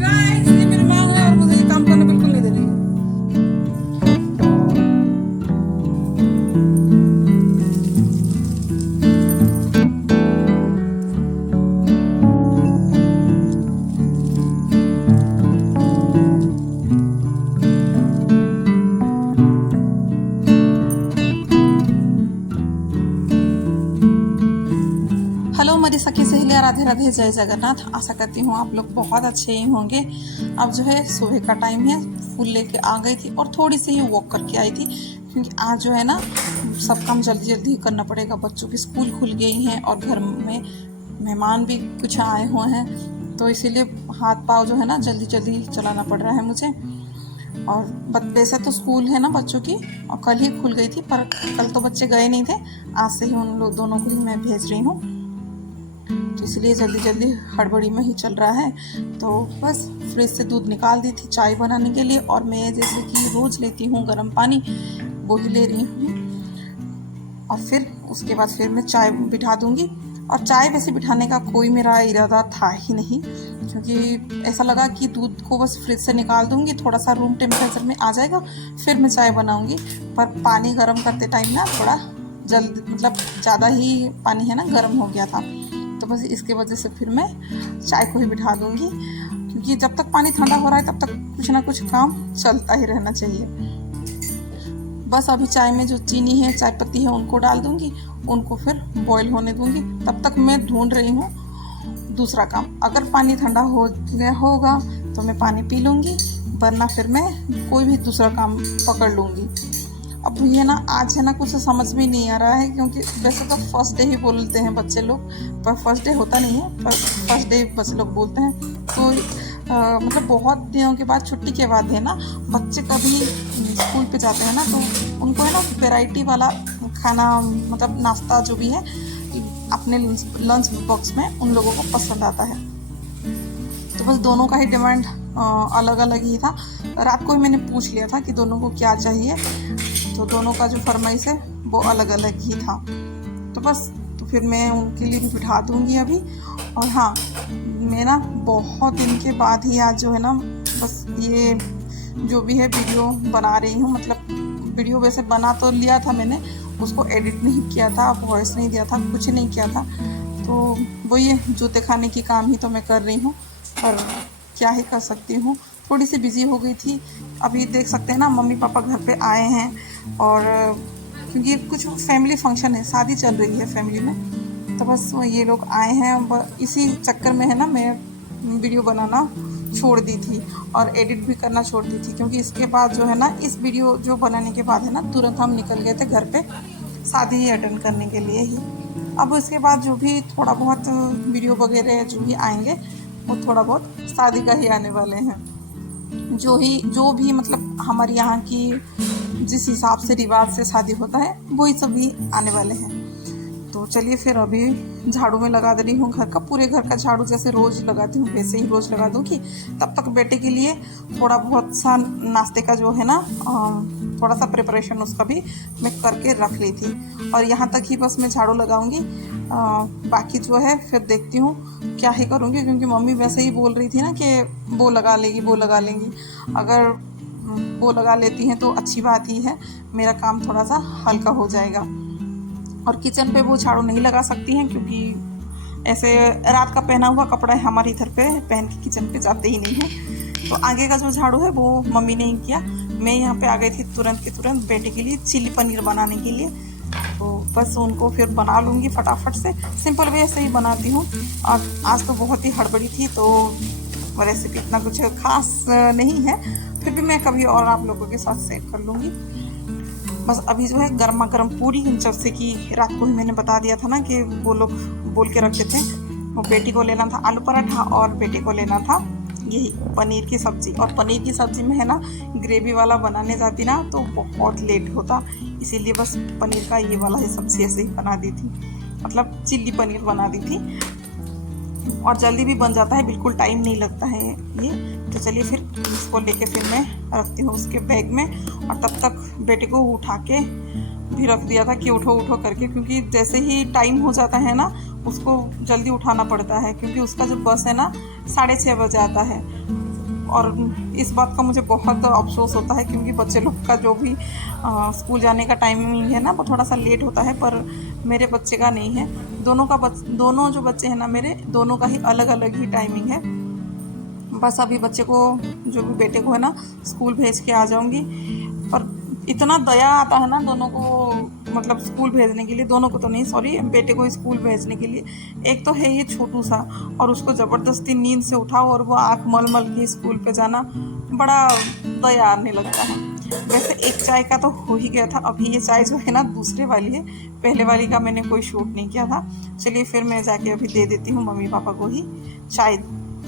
Guys ये मेरी माँ है और मुझे काम करने बिल्कुल नहीं दे रही है। हेलो मेरी सखी सहेलियां, राधे राधे, जय जगन्नाथ। आशा करती हूँ आप लोग बहुत अच्छे ही होंगे। अब जो है सुबह का टाइम है, फूल लेके आ गई थी और थोड़ी सी ही वॉक करके आई थी, क्योंकि आज जो है ना सब काम जल्दी जल्दी करना पड़ेगा। बच्चों की स्कूल खुल गई हैं और घर में मेहमान भी कुछ आए हुए हैं, तो इसीलिए हाथ पाँव जो है ना जल्दी जल्दी चलाना पड़ रहा है मुझे। और वैसे तो स्कूल है ना बच्चों की, और कल ही खुल गई थी, पर कल तो बच्चे गए नहीं थे। आज से ही उन लोग दोनों को ही मैं भेज रही हूँ, तो इसलिए जल्दी जल्दी हड़बड़ी में ही चल रहा है। तो बस फ्रिज से दूध निकाल दी थी चाय बनाने के लिए, और मैं जैसे कि रोज़ लेती हूँ गर्म पानी, वो ही ले रही हूँ। और फिर उसके बाद फिर मैं चाय बिठा दूँगी। और चाय वैसे बिठाने का कोई मेरा इरादा था ही नहीं, क्योंकि ऐसा लगा कि दूध को बस फ्रिज से निकाल दूँगी, थोड़ा सा रूम टेम्परेचर में आ जाएगा, फिर मैं चाय बनाऊँगी। पर पानी गर्म करते टाइम ना थोड़ा जल्द, मतलब ज़्यादा ही पानी है ना गर्म हो गया था, तो बस इसके वजह से फिर मैं चाय को ही बिठा दूँगी, क्योंकि जब तक पानी ठंडा हो रहा है तब तक कुछ ना कुछ काम चलता ही रहना चाहिए। बस अभी चाय में जो चीनी है, चाय पत्ती है, उनको डाल दूँगी, उनको फिर बॉईल होने दूँगी। तब तक मैं ढूंढ रही हूँ दूसरा काम। अगर पानी ठंडा हो गया होगा तो मैं पानी पी लूँगी, वरना फिर मैं कोई भी दूसरा काम पकड़ लूँगी। अब ये ना आज है ना कुछ समझ में नहीं आ रहा है, क्योंकि वैसे तो फर्स्ट डे ही बोलते हैं बच्चे लोग, पर फर्स्ट डे होता नहीं है, पर फर्स्ट डे बच्चे लोग बोलते हैं। तो मतलब बहुत दिनों के बाद, छुट्टी के बाद है ना, बच्चे कभी स्कूल पे जाते हैं ना, तो उनको है ना वैरायटी वाला खाना, मतलब नाश्ता जो भी है अपने लंच बॉक्स में उन लोगों को पसंद आता है। तो बस दोनों का ही डिमांड अलग अलग ही था। रात को ही मैंने पूछ लिया था कि दोनों को क्या चाहिए, तो दोनों का जो फरमाइश है वो अलग अलग ही था। तो बस तो फिर मैं उनके लिए भी बिठा दूँगी अभी। और हाँ, मैं ना बहुत दिन के बाद ही आज जो है ना बस ये जो भी है वीडियो बना रही हूँ। मतलब वीडियो वैसे बना तो लिया था मैंने, उसको एडिट नहीं किया था, वॉइस नहीं दिया था, कुछ नहीं किया था। तो वो ये जूते खाने की काम ही तो मैं कर रही हूँ, पर क्या ही कर सकती हूँ, थोड़ी सी बिज़ी हो गई थी। अभी देख सकते हैं ना मम्मी पापा घर पे आए हैं, और क्योंकि कुछ फैमिली फंक्शन है, शादी चल रही है फैमिली में, तो बस ये लोग आए हैं। इसी चक्कर में है ना मैं वीडियो बनाना छोड़ दी थी और एडिट भी करना छोड़ दी थी, क्योंकि इसके बाद जो है ना इस वीडियो जो बनाने के बाद है ना तुरंत हम निकल गए थे घर पे शादी अटेंड करने के लिए ही। अब इसके बाद जो भी थोड़ा बहुत वीडियो वगैरह जो भी आएंगे वो थोड़ा बहुत शादी का ही आने वाले हैं। जो भी मतलब हमारे यहाँ की जिस हिसाब से रिवाज से शादी होता है वही सभी आने वाले हैं। तो चलिए फिर अभी झाड़ू में लगा दे रही हूँ घर का, पूरे घर का झाड़ू जैसे रोज़ लगाती हूँ वैसे ही रोज़ लगा दूँगी। तब तक बेटे के लिए थोड़ा बहुत सा नाश्ते का जो है ना थोड़ा सा प्रिपरेशन उसका भी मैं करके रख ली थी, और यहाँ तक ही बस मैं झाड़ू लगाऊंगी। बाकी जो है फिर देखती हूँ क्या ही करूँगी, क्योंकि मम्मी वैसे ही बोल रही थी ना कि वो लगा लेगी वो लगा लेंगी। अगर वो लगा लेती हैं तो अच्छी बात ही है, मेरा काम थोड़ा सा हल्का हो जाएगा। और किचन पे वो झाड़ू नहीं लगा सकती हैं, क्योंकि ऐसे रात का पहना हुआ कपड़ा है हमारे इधर पे, पहन के किचन पे जाते ही नहीं हैं। तो आगे का जो झाड़ू है वो मम्मी ने ही किया। मैं यहाँ पे आ गई थी तुरंत के तुरंत बेटे के लिए चिली पनीर बनाने के लिए, तो बस उनको फिर बना लूँगी फटाफट से, सिंपल वे से ही बनाती हूँ। और आज तो बहुत ही हड़बड़ी थी, तो रेसिपी इतना कुछ खास नहीं है, फिर भी मैं कभी और आप लोगों के साथ शेयर कर लूँगी। बस अभी जो है गर्मा गर्म पूरी, जब से कि रात को ही मैंने बता दिया था ना कि वो लोग बोल के रखे थे, वो बेटी को लेना था आलू पराठा और बेटे को लेना था यही पनीर की सब्ज़ी। और पनीर की सब्ज़ी में है ना ग्रेवी वाला बनाने जाती ना तो बहुत लेट होता, इसीलिए बस पनीर का ये वाला ही सब्ज़ी ऐसे ही बना दी थी, मतलब चिल्ली पनीर बना दी थी, और जल्दी भी बन जाता है, बिल्कुल टाइम नहीं लगता है ये। तो चलिए फिर इसको लेके फिर मैं रखती हूँ उसके बैग में, और तब तक बेटे को उठा के भी रख दिया था कि उठो उठो करके, क्योंकि जैसे ही टाइम हो जाता है ना उसको जल्दी उठाना पड़ता है, क्योंकि उसका जो बस है ना 6:30 बजे आता है। और इस बात का मुझे बहुत अफसोस होता है, क्योंकि बच्चे लोग का जो भी स्कूल जाने का टाइमिंग है ना वो थोड़ा सा लेट होता है, पर मेरे बच्चे का नहीं है। दोनों जो बच्चे हैं ना मेरे, दोनों का ही अलग अलग ही टाइमिंग है। बस अभी बच्चे को, जो भी बेटे को है ना, स्कूल भेज के आ जाऊंगी। पर इतना दया आता है ना दोनों को, मतलब स्कूल भेजने के लिए, दोनों को तो नहीं, सॉरी, बेटे को स्कूल भेजने के लिए। एक तो है ये छोटू सा, और उसको ज़बरदस्ती नींद से उठाओ और वो आँख मल मल के स्कूल पे जाना, बड़ा दया आने लगता है। वैसे एक चाय का तो हो ही गया था, अभी ये चाय जो है ना दूसरे वाली है, पहले वाली का मैंने कोई शूट नहीं किया था। चलिए फिर मैं जाके अभी दे देती हूँ मम्मी पापा को ही चाय।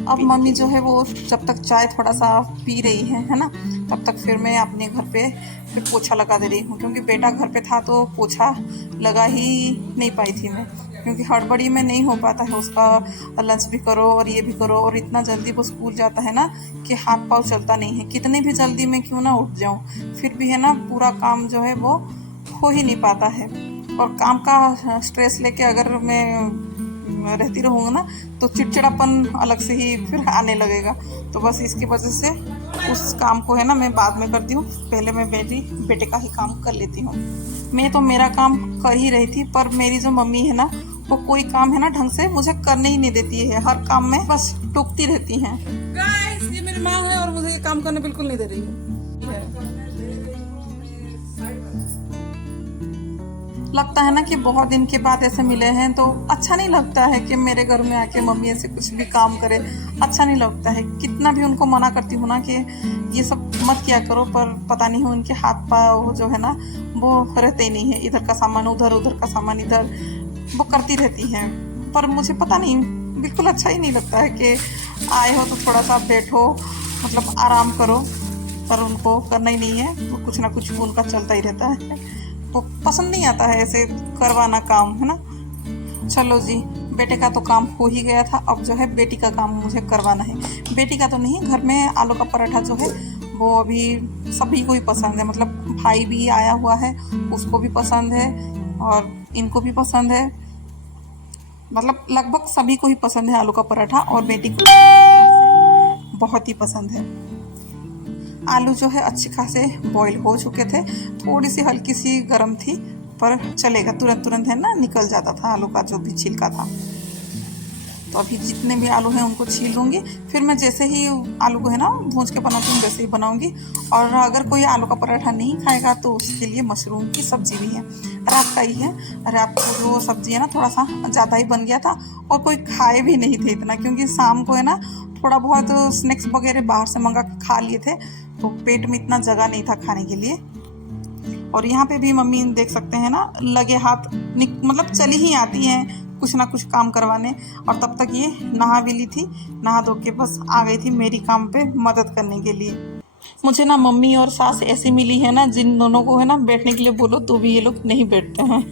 अब मम्मी जो है वो जब तक चाय थोड़ा सा पी रही है ना, तब तक फिर मैं अपने घर पे फिर पोछा लगा दे रही हूँ, क्योंकि बेटा घर पे था तो पोछा लगा ही नहीं पाई थी मैं, क्योंकि हड़बड़ी में नहीं हो पाता है। उसका लंच भी करो और ये भी करो, और इतना जल्दी वो स्कूल जाता है ना कि हाथ पाँव चलता नहीं है। कितनी भी जल्दी मैं क्यों ना उठ जाऊँ, फिर भी है ना पूरा काम जो है वो हो ही नहीं पाता है। और काम का स्ट्रेस लेके अगर मैं रहती रहूँगा ना तो चिड़चिड़ापन अलग से ही फिर आने लगेगा। तो बस इसकी वजह से उस काम को है ना मैं बाद में करती हूँ, पहले मैं बेटे का ही काम कर लेती हूँ। मैं तो मेरा काम कर ही रही थी, पर मेरी जो मम्मी है ना वो कोई काम है ना ढंग से मुझे करने ही नहीं देती है, हर काम में बस टोकती रहती हैं। गाइस, ये मेरी माँ है और मुझे ये काम करने बिल्कुल नहीं दे रही है। लगता है ना कि बहुत दिन के बाद ऐसे मिले हैं तो अच्छा नहीं लगता है कि मेरे घर में आके मम्मी ऐसे कुछ भी काम करे, अच्छा नहीं लगता है। कितना भी उनको मना करती हूँ ना कि ये सब मत किया करो, पर पता नहीं उनके हाथ पाँव जो है ना वो रहते ही नहीं है, इधर का सामान उधर, उधर का सामान इधर, वो करती रहती हैं। पर मुझे पता नहीं, बिल्कुल अच्छा ही नहीं लगता है कि आए हो तो थोड़ा सा बैठो, मतलब आराम करो, पर उनको करना ही नहीं है, तो कुछ ना कुछ उनका चलता ही रहता है। वो पसंद नहीं आता है ऐसे करवाना काम, है ना। चलो जी, बेटे का तो काम हो ही गया था, अब जो है बेटी का काम मुझे करवाना है। बेटी का तो नहीं, घर में आलू का पराठा जो है वो अभी सभी को ही पसंद है, मतलब भाई भी आया हुआ है उसको भी पसंद है और इनको भी पसंद है, मतलब लगभग सभी को ही पसंद है आलू का पराठा, और बेटी को बहुत ही पसंद है। आलू जो है अच्छे खासे बॉईल हो चुके थे, थोड़ी सी हल्की सी गर्म थी, पर चलेगा, तुरंत तुरंत है ना निकल जाता था आलू का जो भी छिलका था। तो अभी जितने भी आलू हैं उनको छील लूँगी, फिर मैं जैसे ही आलू को है ना भूंज के बनाती हूँ वैसे ही बनाऊँगी। और अगर कोई आलू का पराठा नहीं खाएगा तो उसके लिए मशरूम की सब्ज़ी भी है, रात का ही है। रात को जो सब्ज़ी है ना थोड़ा सा ज़्यादा ही बन गया था, और कोई खाए भी नहीं थे इतना, क्योंकि शाम को है ना थोड़ा बहुत स्नैक्स वगैरह बाहर से मंगा के खा लिए थे, तो पेट में इतना जगह नहीं था खाने के लिए। और यहाँ पे भी मम्मी देख सकते हैं ना लगे हाथ, मतलब चली ही आती हैं कुछ ना कुछ काम करवाने। और तब तक ये नहा भी ली थी, नहा धो के बस आ गई थी मेरी काम पे मदद करने के लिए। मुझे ना मम्मी और सास ऐसी मिली है ना, जिन दोनों को है ना बैठने के लिए बोलो तो भी ये लोग नहीं बैठते हैं।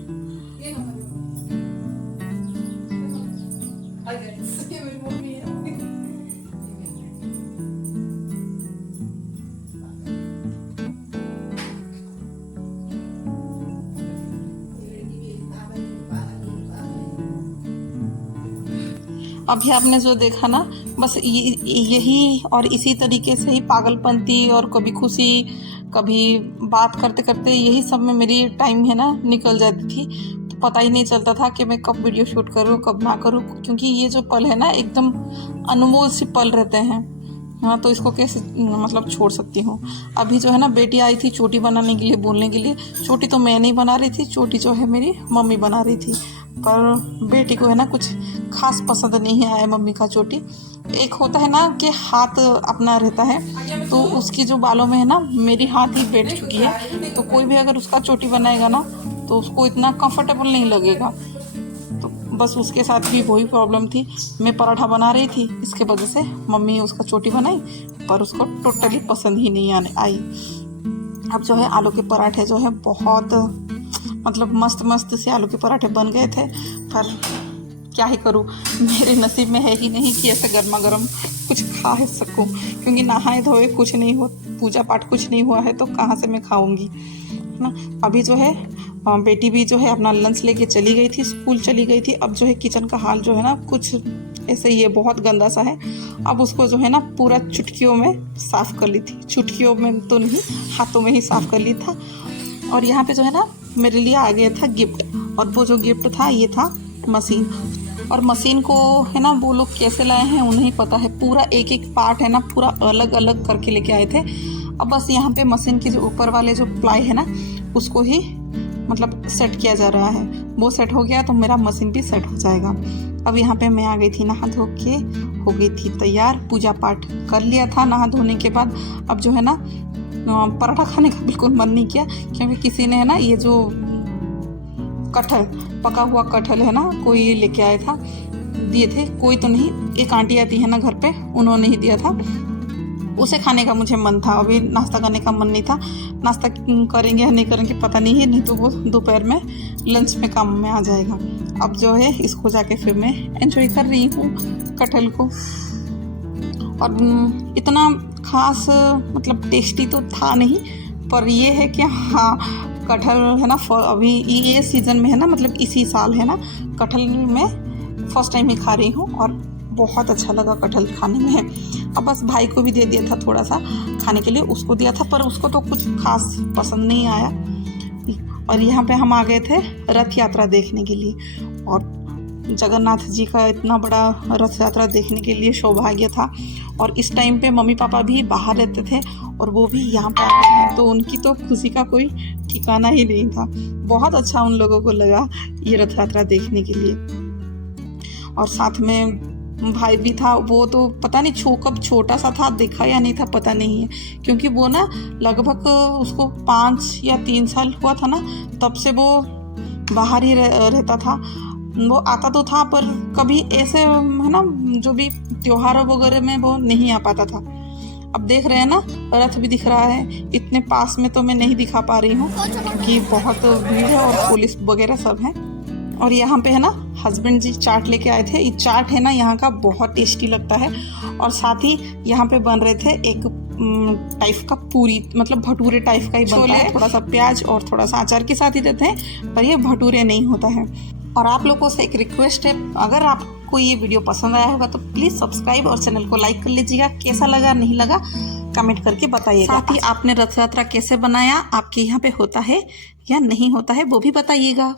अभी आपने जो देखा ना, बस यही और इसी तरीके से ही पागलपंती और कभी खुशी, कभी बात करते करते यही सब में मेरी टाइम है ना निकल जाती थी। तो पता ही नहीं चलता था कि मैं कब वीडियो शूट करूँ कब ना करूँ, क्योंकि ये जो पल है ना एकदम अनमोल से पल रहते हैं। हाँ, तो इसको कैसे मतलब छोड़ सकती हूँ। अभी जो है ना बेटी आई थी चोटी बनाने के लिए, बोलने के लिए। चोटी तो मैं नहीं बना रही थी, चोटी जो है मेरी मम्मी बना रही थी, पर बेटी को है ना कुछ खास पसंद नहीं है मम्मी का चोटी। एक होता है ना कि हाथ अपना रहता है, तो उसकी जो बालों में है ना मेरी हाथ ही बैठ चुकी है, तो कोई भी अगर उसका चोटी बनाएगा ना तो उसको इतना कंफर्टेबल नहीं लगेगा। तो बस उसके साथ भी वही प्रॉब्लम थी, मैं पराठा बना रही थी, इसके वजह से मम्मी उसका चोटी बनाई, पर उसको टोटली पसंद ही नहीं आई। अब जो है आलू के पराठे जो है बहुत मतलब मस्त मस्त से आलू के पराठे बन गए थे, पर क्या ही करूँ, मेरे नसीब में है ही नहीं कि ऐसे गर्मा गर्म कुछ खा सकूँ, क्योंकि नहाए धोए कुछ नहीं हो, पूजा पाठ कुछ नहीं हुआ है, तो कहाँ से मैं खाऊंगी। ना। अभी जो है बेटी भी जो है अपना लंच लेके चली गई थी, स्कूल चली गई थी। अब जो है किचन का हाल जो है ना कुछ ऐसे ही है, बहुत गंदा सा है। अब उसको जो है ना पूरा चुटकियों में साफ़ कर ली थी, चुटकियों में तो नहीं, हाथों में ही साफ़ कर ली था। और यहाँ पे जो है ना मेरे लिए आ गया था गिफ्ट, और वो जो गिफ्ट था ये था मशीन। और मशीन को है ना वो लोग कैसे लाए हैं उन्हें ही पता है, पूरा एक एक पार्ट है ना पूरा अलग अलग करके लेके आए थे। अब बस यहाँ पे मशीन के जो ऊपर वाले जो प्लाई है ना उसको ही मतलब सेट किया जा रहा है। वो सेट हो गया तो मेरा मशीन भी सेट हो जाएगा। अब यहाँ पे मैं आ गई थी नहा धो के, हो गई थी तैयार, पूजा पाठ कर लिया था नहा धोने के बाद। अब जो है ना पराठा खाने का बिल्कुल मन नहीं किया, क्योंकि किसी ने है ना ये जो कटहल, पका हुआ कटहल है ना कोई लेके आए था, दिए थे, कोई तो नहीं, एक आंटी आती है ना घर पे, उन्होंने ही दिया था। उसे खाने का मुझे मन था, अभी नाश्ता करने का मन नहीं था। नाश्ता करेंगे या नहीं करेंगे पता नहीं है, नहीं तो वो दोपहर में लंच में काम में आ जाएगा। अब जो है इसको जाके फिर मैं एंजॉय कर रही हूँ कटहल को। और इतना खास मतलब टेस्टी तो था नहीं, पर ये है कि हाँ कटहल है ना अभी ये सीज़न में है ना, मतलब इसी साल है ना कटहल में फर्स्ट टाइम ही खा रही हूँ और बहुत अच्छा लगा कटहल खाने में। अब बस भाई को भी दे दिया था थोड़ा सा खाने के लिए, उसको दिया था पर उसको तो कुछ खास पसंद नहीं आया। और यहाँ पे हम आ गए थे रथ यात्रा देखने के लिए, और जगन्नाथ जी का इतना बड़ा रथ यात्रा देखने के लिए सौभाग्य था। और इस टाइम पे मम्मी पापा भी बाहर रहते थे और वो भी यहाँ पे आ गए हैं, तो उनकी तो खुशी का कोई ठिकाना ही नहीं था। बहुत अच्छा उन लोगों को लगा ये रथ यात्रा देखने के लिए। और साथ में भाई भी था, वो तो पता नहीं कब छोटा सा था, देखा या नहीं था पता नहीं है, क्योंकि वो ना लगभग उसको 5 या 3 साल हुआ था ना, तब से वो बाहर ही रहता था। वो आता तो था पर कभी ऐसे है ना जो भी त्योहार वगैरह में वो नहीं आ पाता था। अब देख रहे हैं ना रथ भी दिख रहा है, इतने पास में तो मैं नहीं दिखा पा रही हूँ क्योंकि बहुत भीड़ है और पुलिस वगैरह सब है। और यहाँ पे है ना हस्बैंड जी चाट लेके आए थे, ये चाट है ना यहाँ का बहुत टेस्टी लगता है। और साथ ही यहाँ पे बन रहे थे एक टाइप का पूरी, मतलब भटूरे टाइप का ही बनता है, थोड़ा सा प्याज और थोड़ा सा अचार के साथ ही देते हैं, पर ये भटूरे नहीं होता है। और आप लोगों से एक रिक्वेस्ट है, अगर आपको ये वीडियो पसंद आया होगा तो प्लीज़ सब्सक्राइब और चैनल को लाइक कर लीजिएगा। कैसा लगा नहीं लगा कमेंट करके बताइएगा। साथ ही आपने रथ यात्रा कैसे बनाया, आपके यहाँ पे होता है या नहीं होता है वो भी बताइएगा।